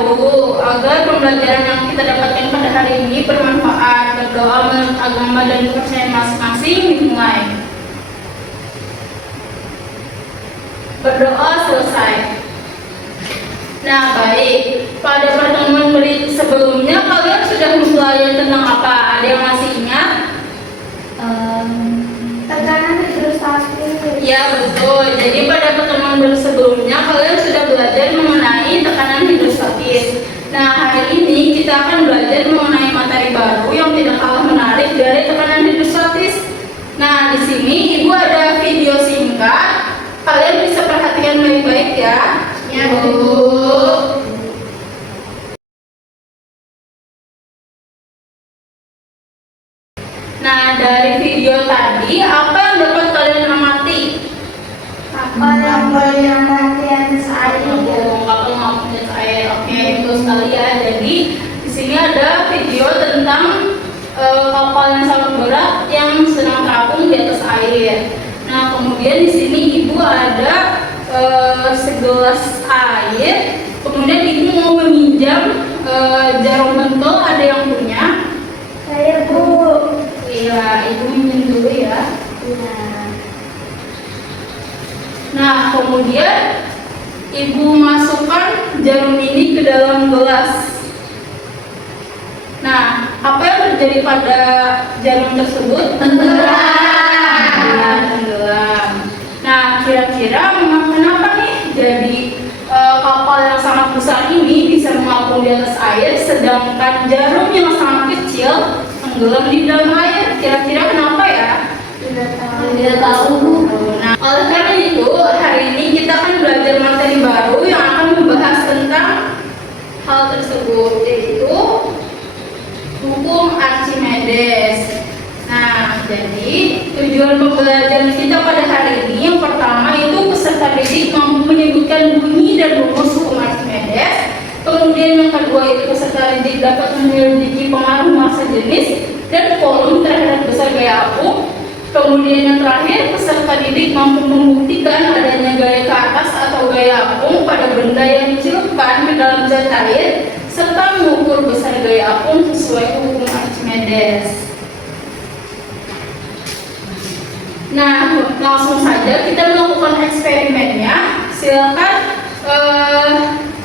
dahulu agar pembelajaran yang kita dapatkan pada hari ini bermanfaat. Berdoa menurut agama dan kepercayaan masing-masing dimulai. Berdoa selesai. Nah, baik. Pada pertemuan sebelumnya kalian sudah mempelajari tentang apa? Ada yang masih ingat? Tekanan hidrostatis. Ya, betul. Jadi pada pertemuan sebelumnya kalian sudah belajar mengenai tekanan hidrostatis. Nah, hari ini kita akan belajar mengenai materi baru yang tidak kalah menarik dari tekanan hidrostatis. Nah, di sini Ibu ada video singkat. Kalian bisa perhatikan baik-baik ya. Ya, Bu. Nah, dari video tadi, apa yang dapat kalian amati? Kapal yang berangkat di atas air. Kapal yang di atas air. Oke, itu sekali ya. Jadi, di sini ada video tentang kapal yang sangat berat yang sedang terapung di atas air. Nah, kemudian di sini Ibu ada segelas air. Kemudian Ibu mau meminjam jarum pentul, ada yang punya? Saya, Bu. Iya, Ibu minum dulu ya. Nah, kemudian Ibu masukkan jarum ini ke dalam gelas. Nah, apa yang terjadi pada jarum tersebut? Tenggelam. Iya, tenggelam. Nah, kira-kira kenapa nih jadi kapal yang sangat besar ini bisa mengapung di atas air, sedangkan jarum yang sangat kecil tenggelam di dalam air? Kira-kira kenapa ya? Tidak tahu. Nah, oleh karena itu, hari ini kita akan belajar materi baru yang akan membahas tentang hal tersebut, yaitu hukum Archimedes. Nah, jadi tujuan pembelajaran kita pada hari ini yang pertama itu peserta didik mampu menyebutkan bunyi dan rumus hukum Archimedes. Kemudian yang kedua itu peserta didik dapat menyelidiki pengaruh massa jenis dan volume terhadap besar gaya apung. Kemudian yang terakhir, peserta didik mampu membuktikan adanya gaya ke atas atau gaya apung pada benda yang dicelupkan ke dalam zat air, serta mengukur besar gaya apung sesuai hukum Archimedes. Nah, langsung saja kita melakukan eksperimennya. Silakan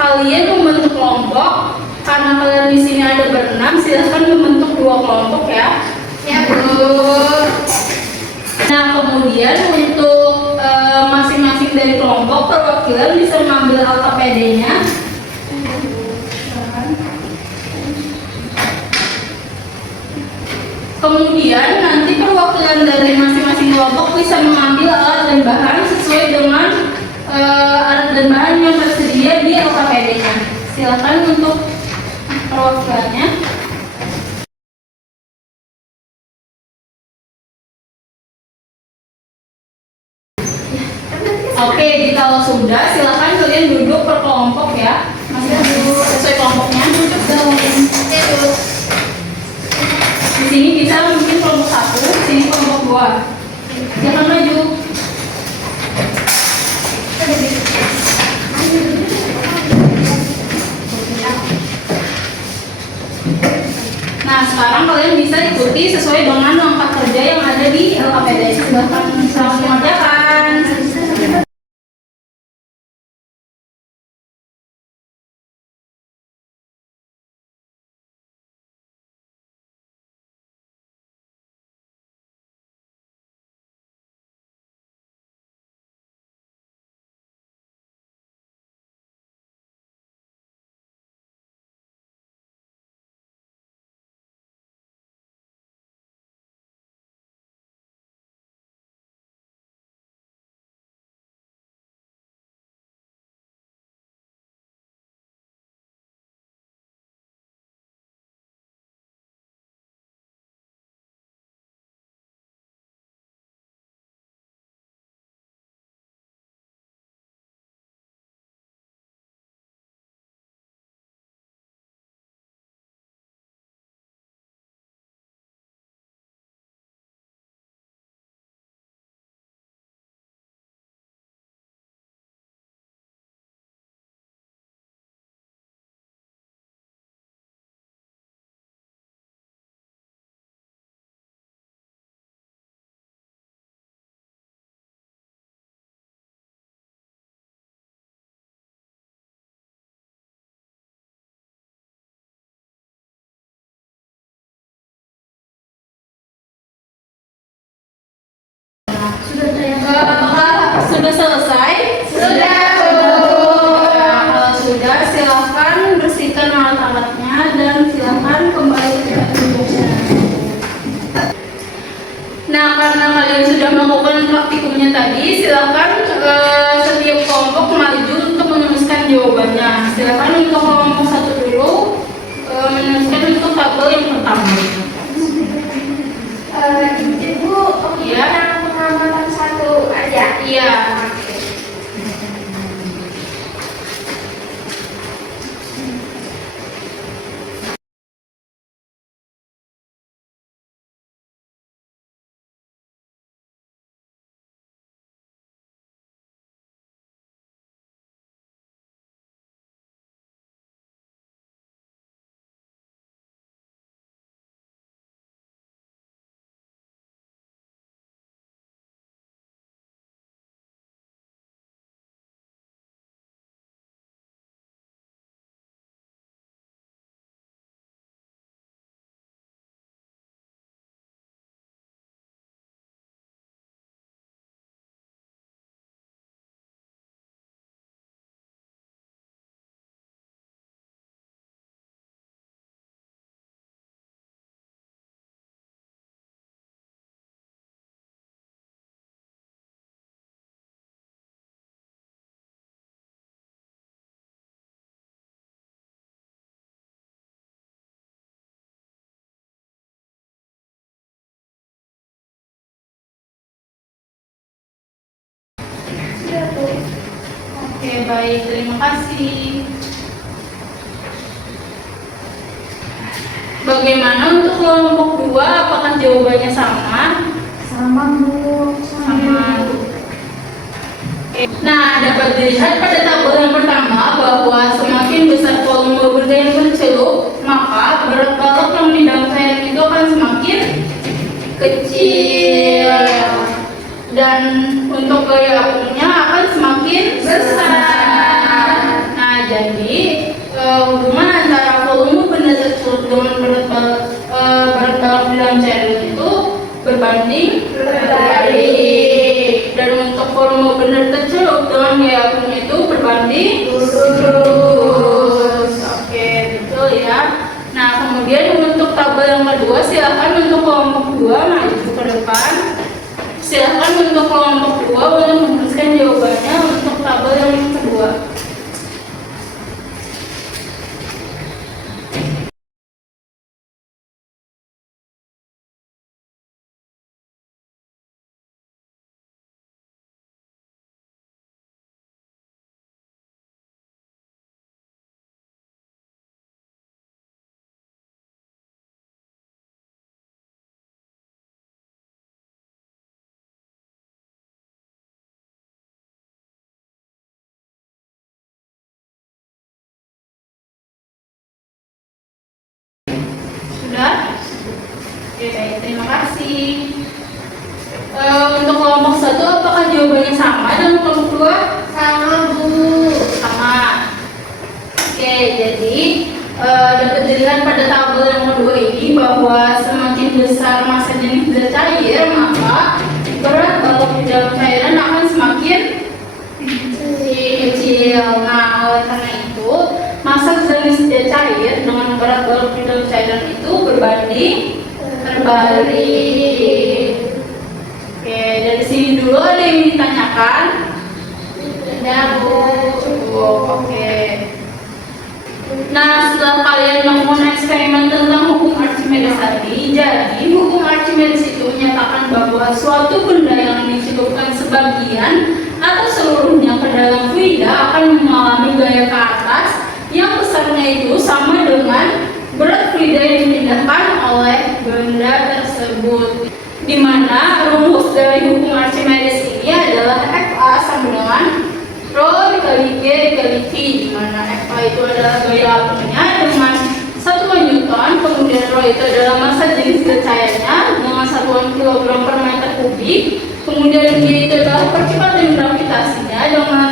kalian membentuk kelompok. Karena kalian di sini ada berenam, silakan membentuk 2 kelompok ya. Ya, Bu. Nah, kemudian untuk masing-masing dari kelompok perwakilan bisa mengambil alfa PD-nya. Kemudian nanti perwakilan dari masing-masing kelompok bisa mengambil alat dan bahan sesuai dengan alat dan bahan yang tersedia di alfa PD-nya. Silakan untuk perwakilannya. Oke, jika sudah, silakan kalian duduk per kelompok ya, masing-masing sesuai kelompoknya. Duduk dong. Di sini kita mungkin kelompok 1, di sini kelompok 2. Silakan maju. Nah, sekarang kalian bisa ikuti sesuai dengan langkah kerja yang ada di LKPD. Silakan selamat mengerjakan. Apakah sudah selesai? Sudah, Bu. Nah, kalau sudah, silakan bersihkan alat-alatnya dan silakan kembali ke tugasnya. Nah, karena kalian sudah melakukan praktikumnya tadi, silakan setiap kelompok maju untuk menuliskan jawabannya. Silakan untuk kelompok satu dulu menuliskan untuk tabel yang pertama. Ibu, Iya. pengamatan satu aja. Iya. Sudah, Bu. Oke, baik. Terima kasih. Bagaimana untuk kelompok 2? Apakah jawabannya sama? Sama, Bu. Sama. Oke. Nah, dapat dilihat pada tabel yang pertama bahwa semakin besar volume benda yang mencelup, maka berat balok yang di dalam cairan itu akan semakin kecil. Dan untuk gaya apinya akan semakin besar. Nah, jadi hubungan antara volume benda tercelup dengan berat balok di dalam cairan itu berbanding terbalik. Dan untuk volume benda tercelup dengan gaya apinya itu berbanding lurus. Oke, betul ya. Nah, kemudian untuk tabel yang kedua, silakan untuk kelompok 2 maju ke depan. Silakan untuk kelompok 2 untuk menuliskan jawabannya untuk tabel yang kedua. Sudah? Oke, baik. Terima kasih. Untuk kelompok 1, apakah jawabannya sama dengan kelompok 2? Sama, Bu. Sama. Oke, jadi dapat dilihat pada tabel yang kedua ini bahwa semakin besar massa jenis zat cair, maka berat balok di dalam cairan akan semakin kecil. Nah, oleh karena itu, massa jenis zat cair dengan berat balok di dalam cairan itu berbanding terbalik. Oke, dari sini dulu ada yang ditanyakan? Sudah, Bu. Oke. Nah, setelah kalian melakukan eksperimen tentang hukum Archimedes tadi, jadi hukum Archimedes itu menyatakan bahwa suatu benda yang dicelupkan sebagian atau seluruhnya ke dalam fluida akan mengalami gaya ke atas yang besarnya itu sama dengan berat fluida yang dipindahkan oleh benda tersebut. Di mana rumus dari hukum Archimedes ini adalah Fa sama dengan Rho dikali G dikali V, di mana Fa itu adalah gaya apinya dengan satuan Newton, kemudian Rho itu adalah massa jenis zat cairnya dengan satuan kilogram per meter kubik, kemudian G itu adalah percepatan gravitasinya dengan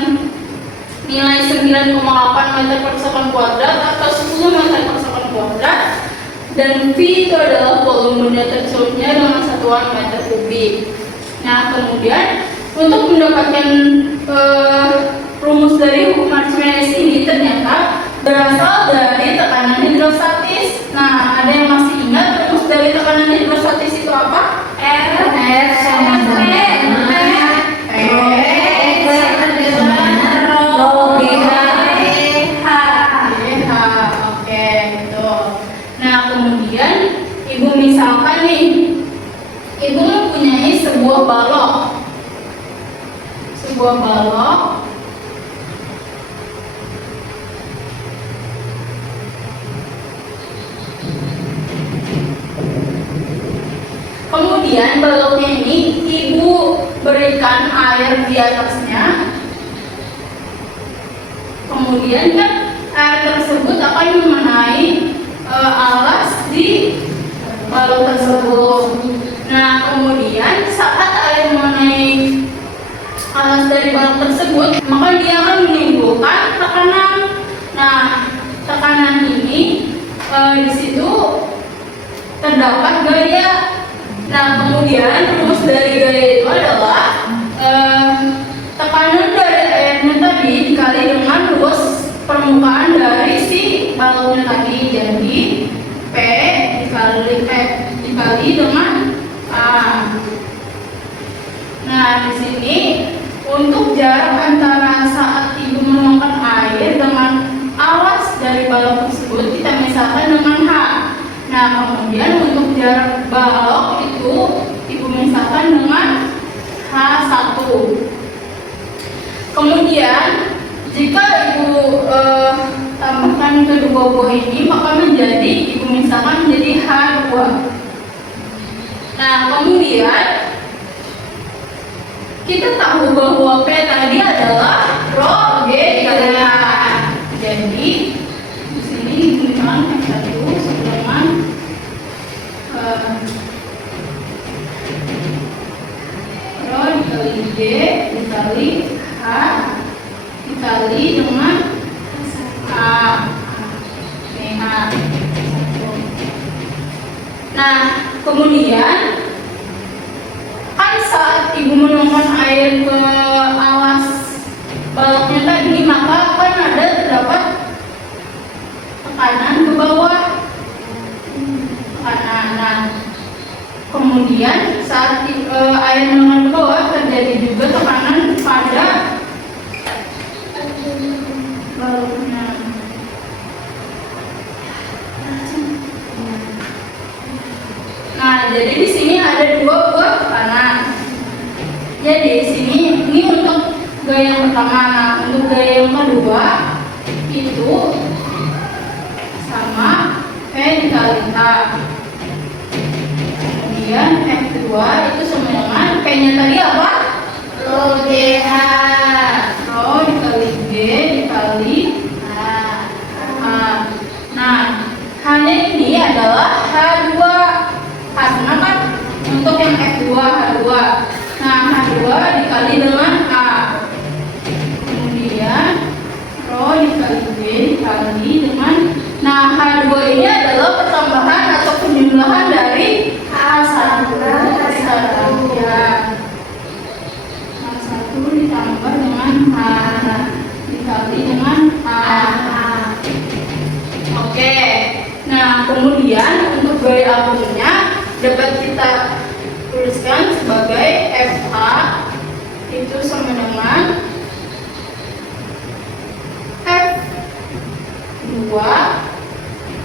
nilai 9,8 meter per sekon kuadrat atau 10 meter per sekon kuadrat, dan V itu adalah volume benda tercelupnya dengan satuan meter kubik. Nah, kemudian untuk mendapatkan rumus dari hukum Archimedes ini ternyata berasal dari tekanan hidrostatis. Nah, ada yang masih ingat rumus dari tekanan hidrostatis itu apa? R sama dengan Oke, gitu. Nah, kemudian ibu misalkan nih, ibu mempunyai sebuah balok. Sebuah balok kemudian baloknya ini ibu berikan air di atasnya. Kemudian kan air tersebut akan mengenai alas di balok tersebut. Nah, kemudian saat air mengenai alas dari balok tersebut, maka dia akan menimbulkan tekanan. Nah, tekanan ini di situ terdapat gaya. Nah, kemudian rumus dari gaya itu adalah tekanan dari airnya tadi dikali dengan luas permukaan dari si balonnya tadi. Jadi P dikali dengan A. Nah, di sini untuk jarak antara saat ibu menuangkan air dengan alas dari balon tersebut kita misalkan dengan H. Nah, kemudian untuk jarak balok itu ibu misalkan dengan H1. Kemudian jika ibu tambahkan kedua buah ini maka menjadi ibu misalkan menjadi H2. Nah, kemudian kita tahu bahwa P tadi adalah rho G kali H. Jadi di sini misalkan H1 dengan rho dikali G dikali H dikali dengan A. H. Nah, kemudian kan saat ibu menuangkan air ke alas baloknya tadi maka kan ada terdapat tekanan ke bawah. Nah, kemudian saat air menuangkan ke bawah terjadi juga tekanan pada baloknya. Nah, jadi di sini ada dua buah tekanan. Jadi di sini ini untuk gaya yang pertama. Nah, untuk gaya yang kedua itu sama P dikali H. Kemudian F2 itu sama dengan P-nya tadi apa? Rho GH. Rho dikali G dikali H. Nah, H-nya ini adalah H2. Karena kan untuk yang F2 H2. Nah, H2 dikali dengan A. Kemudian Rho dikali G dikali dengan. Nah, H2 ini adalah pertambahan atau penjumlahan dari H1 ya. H1 ditambah dengan H dikali dengan A. Oke. Nah, kemudian untuk gaya akumnya dapat kita tuliskan sebagai FA itu sama dengan F2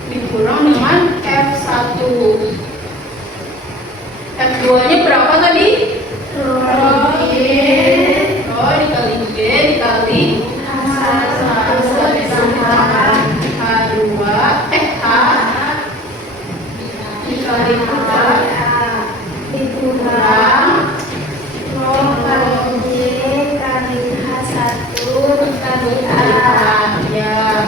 dikurang dengan F1. F2 nya berapa tadi? Rho G. Rho dikali G dikali dikali dikurang Rho kali G kali H1 kali A. ya.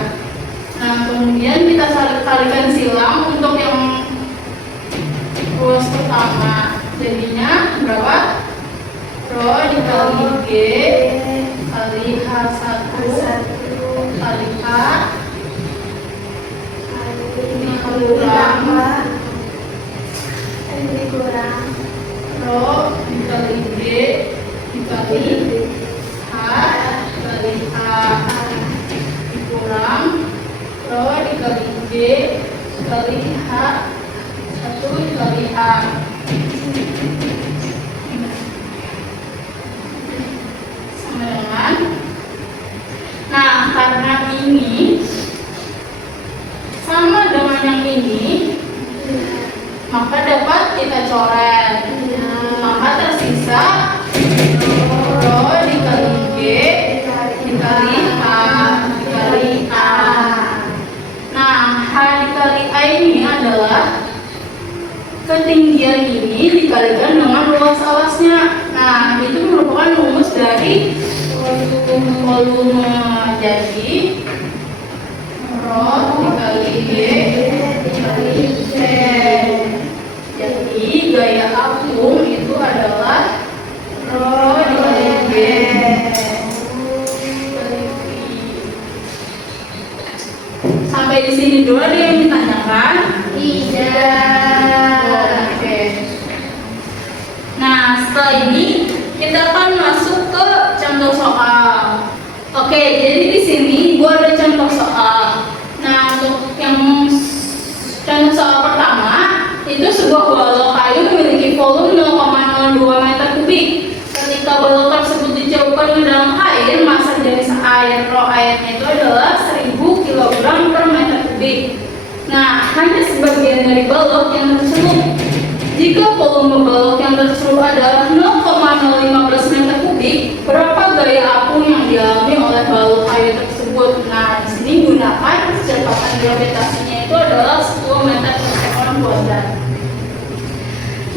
Nah, kemudian kita kalikan silang untuk yang ruas pertama. Jadinya berapa? Rho dikali G kali H1 kali H dikurang Rho dikali G dikali G dikali H 1 dikali H. Sama dengan, nah karena ini sama dengan yang ini, maka dapat kita coret. Maka tersisa Rho dikali G dikali H dikali A. Nah, H dikali A ini adalah ketinggian ini dikalikan dengan luas alasnya. Nah, itu merupakan rumus dari volume. Jadi Rho dikali G dikali C. Jadi gaya apung itu adalah Rho dikali G dikali V. Sampai di sini dulu ada yang ditanyakan? Tidak. Oke. Nah, setelah ini kita akan masuk ke contoh soal. Oke, jadi di sini gua ada contoh soal. Nah, untuk yang contoh soal pertama itu sebuah balok kayu memiliki volume 0,02 meter kubik. Ketika balok tersebut dicelupkan ke dalam air, massa jenis air Rho airnya itu adalah 1000 kg per meter kubik. Nah, hanya sebagian dari balok yang tercelup. Jika volume balok yang tercelup adalah 0,015 meter kubik, berapa gaya apung yang dialami oleh balok air tersebut? Nah, di sini gunakan kecepatan gravitasinya itu adalah 10 meter per sekon kuadrat.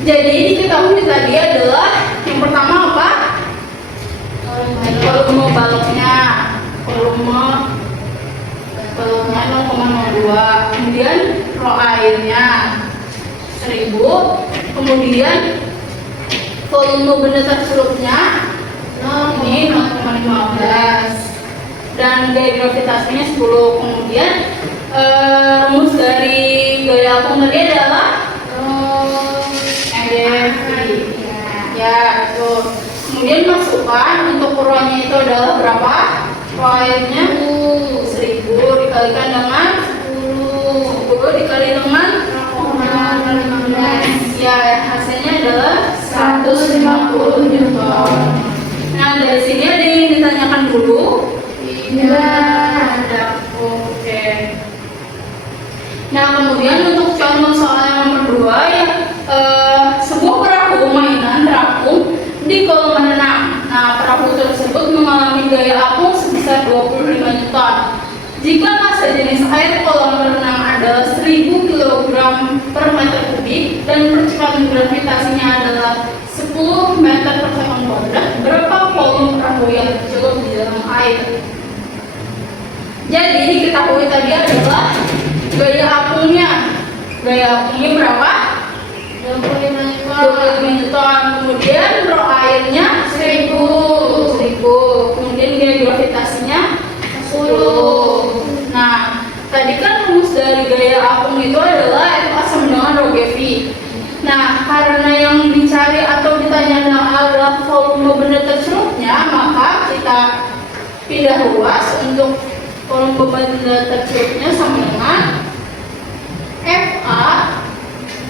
Jadi diketahui tadi adalah yang pertama apa? Volume baloknya, volume baloknya 0,02, kemudian Rho airnya 1000, kemudian volume benda tercelupnya ini 0,15 dan gaya gravitasinya 10. Kemudian rumus dari gaya apung tadi adalah MdV. Ya, itu. Kemudian masukkan untuk Rho-nya itu adalah berapa? Rho airnya 1000 dikalikan dengan 10 dikali dengan 0,15. Ya, hasilnya adalah 150 Newton. Nah, dari sini ada yang ditanyakan dulu? Tidak ada. Oke. Nah, kemudian untuk contoh soal yang nomor 2 ya, sebuah perahu mainan terapung di kolam renang. Nah, perahu tersebut mengalami gaya apung sebesar 25 Newton. Jika massa jenis air kolam renang adalah 1000 kg per meter kubik dan percepatan gravitasinya adalah 10 meter per sekon kuadrat, berapa volume perahu yang tercelup di dalam air? Jadi diketahui tadi adalah gaya apungnya. Gaya apungnya berapa? 25 Newton. Kemudian Rho airnya 1000. Kemudian gaya gravitasinya 10. Nah, tadi kan rumus dari gaya apung itu adalah Fa sama dengan Rho GV. Nah, karena yang dicari atau ditanyakan adalah volume benda tercelupnya, maka kita pindah ruas untuk volume benda tercelupnya sama dengan Fa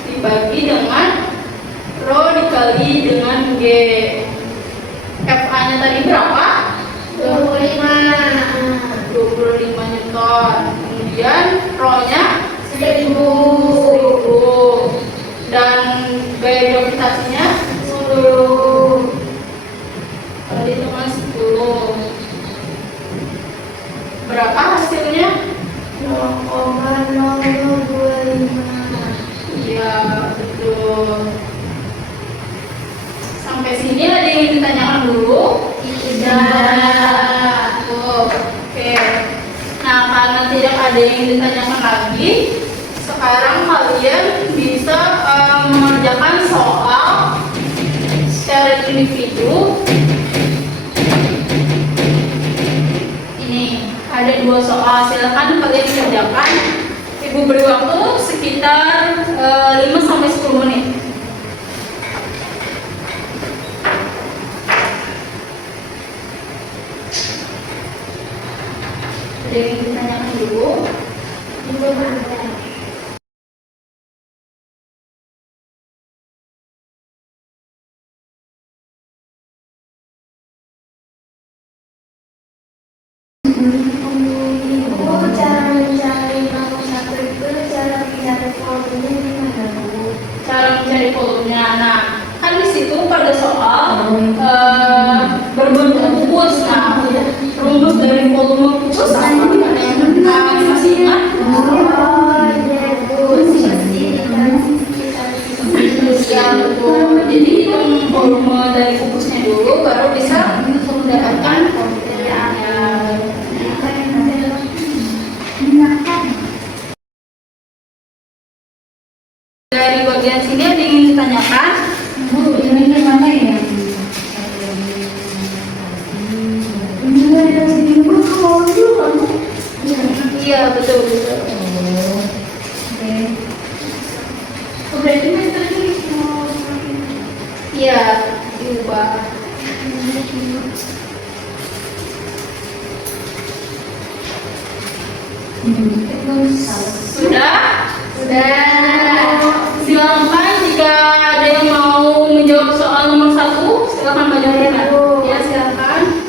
dibagi dengan Rho dikali dengan G. Fa-nya tadi berapa? 25 Newton. Kemudian Rho-nya 1000 dan gaya gravitasinya 10 kali dengan 10. Berapa hasilnya? 0,025. Iya, betul. Sampai sini ada yang ditanyakan dulu? Tidak. Oke. Nah, karena tidak ada yang ditanyakan lagi, sekarang kalian bisa mengerjakan soal secara individu. Ini ada 2 soal, silakan kalian kerjakan. Ibu beri waktu sekitar 5-10 menit. Ada yang ditanyakan dulu? belum ada. Cara mencari nomor satu itu cara mencari volumenya gimana, Bu? Cara mencari volumenya. Nah, kan di situ pada soal berbentuk kubus. Nah, rumus dari volume kubus apa? Masih ingat? Ya, betul. Jadi hitung volume dari kubusnya dulu, baru bisa mendapatkan volumenya. Dari bagian sini ada yang ingin ditanyakan? Bu, ini mana ya? Iya, betul betul. Oke. Berarti metode iya diubah. Sudah? Silakan jika ada yang mau menjawab soal nomor 1, silakan Pak Jomina. Ya, silakan.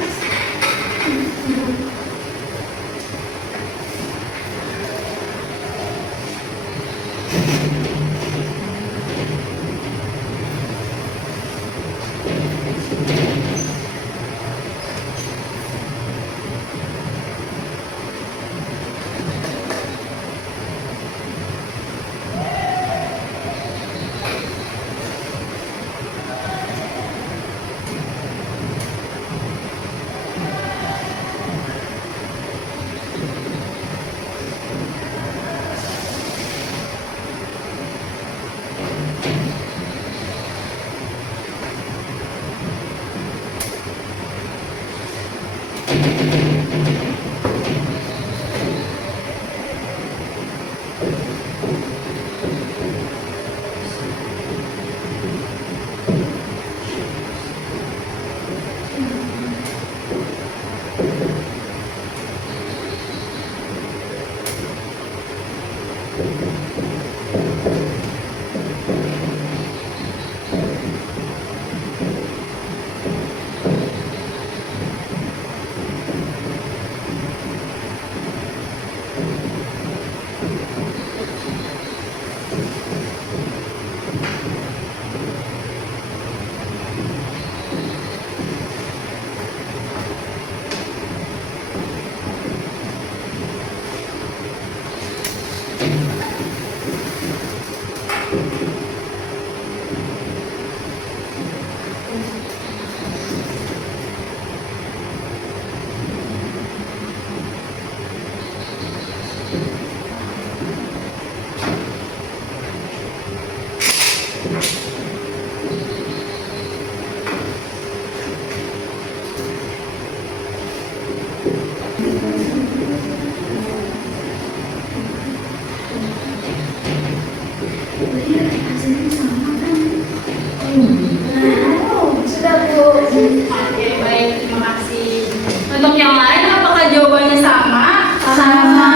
Sudah, Bu. Oke, baik, terima kasih. Untuk yang lain, apakah jawabannya sama? Sama.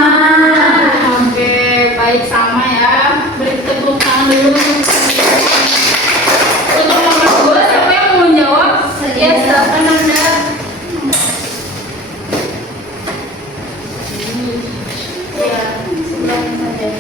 Oke, baik, sama ya. Beri tepuk tangan dulu. Untuk nomor 2, siapa yang mau menjawab? Ya, silakan Anda. Ya, sebelumnya saja.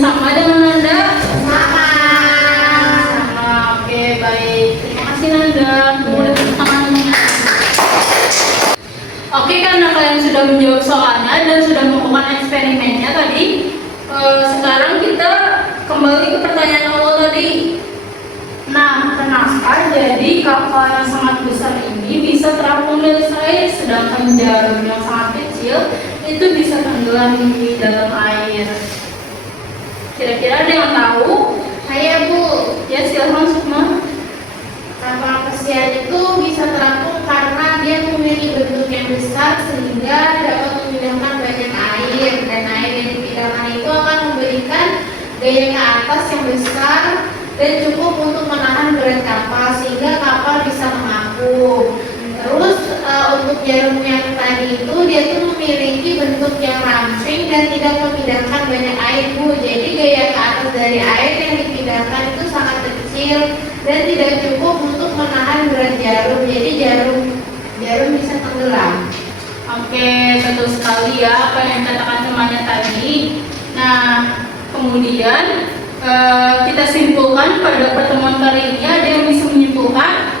sama dengan Nanda? Sama. Sama, oke baik. Terima kasih Nanda. Boleh tepuk tangannya. Oke, karena kalian sudah menjawab soalnya dan sudah melakukan eksperimennya tadi, sekarang kita kembali ke pertanyaan awal tadi. Nah, kenapa jadi kapal yang sangat besar ini bisa terapung dari air, sedangkan jarum yang sangat kecil itu bisa tenggelam di dalam air? Kira-kira ada yang tahu? Saya Bu, Ya, silahkan Sukma. kapal pesiar itu bisa terapung karena dia memiliki bentuk yang besar sehingga dapat memindahkan banyak air, dan air yang dipindahkan itu akan memberikan gaya ke atas yang besar dan cukup untuk menahan berat kapal sehingga kapal bisa mengapung. Terus untuk jarum yang tadi itu dia tuh memiliki bentuk yang ramping dan tidak memindahkan banyak air Bu. Jadi gaya ke atas dari air yang dipindahkan itu sangat kecil dan tidak cukup untuk menahan berat jarum. Jadi jarum bisa tenggelam. Oke, betul sekali ya apa yang dikatakan temannya tadi. Nah, kemudian kita simpulkan pada pertemuan kali ini. Ada yang bisa menyimpulkan?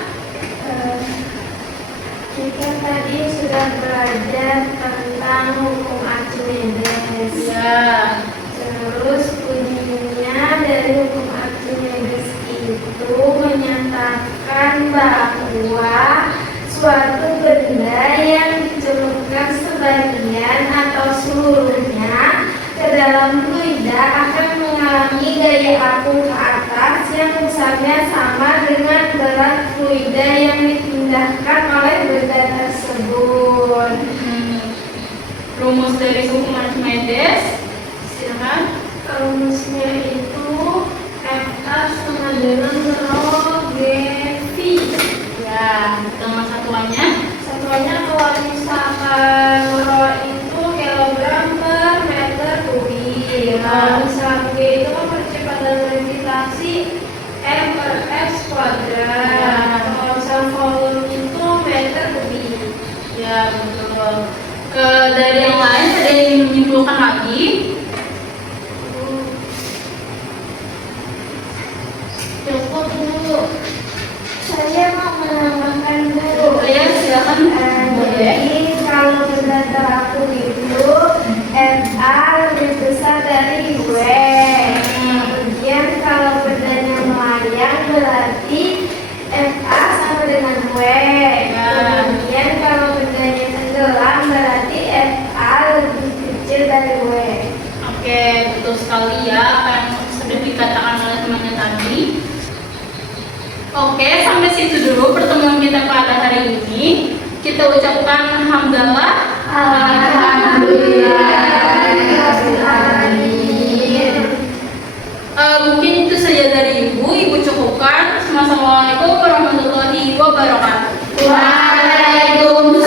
Kita tadi sudah belajar tentang hukum Archimedes. Ya. Terus bunyinya dari hukum Archimedes itu menyatakan bahwa suatu benda yang dicelupkan sebagian atau seluruhnya ke dalam fluida akan mengalami gaya apung ke atas yang besarnya sama dengan berat fluida yang dipindahkan oleh benda tersebut. Rumus dari hukum Archimedes, silakan. Rumusnya itu FA sama dengan rho G V. Ya, dengan satuannya. Satuannya kalau misalkan rho itu kilogram per meter kubik. Nah, misalkan G itu kan percepatan gravitasi M per S kuadrat. Kalau misalkan volume itu meter kubik. Ya, betul. Dari yang lain ada yang ingin menyimpulkan lagi? Cukup dulu. Saya mau menambahkan dulu. Ya, silakan. Jadi kalau benda terapung itu FA lebih besar dari W. Kemudian kalau bendanya melayang berarti FA sama dengan W. Kemudian kalau bendanya tenggelam berarti FA lebih kecil dari W. Oke, betul sekali ya apa yang sudah dikatakan oleh temannya tadi. Oke, sampai situ dulu pertemuan kita pada hari ini. Kita ucapkan hamdalah. Mungkin itu saja dari Ibu. Ibu cukupkan. Assalamualaikum warahmatullahi wabarakatuh. Waalaikumsalam.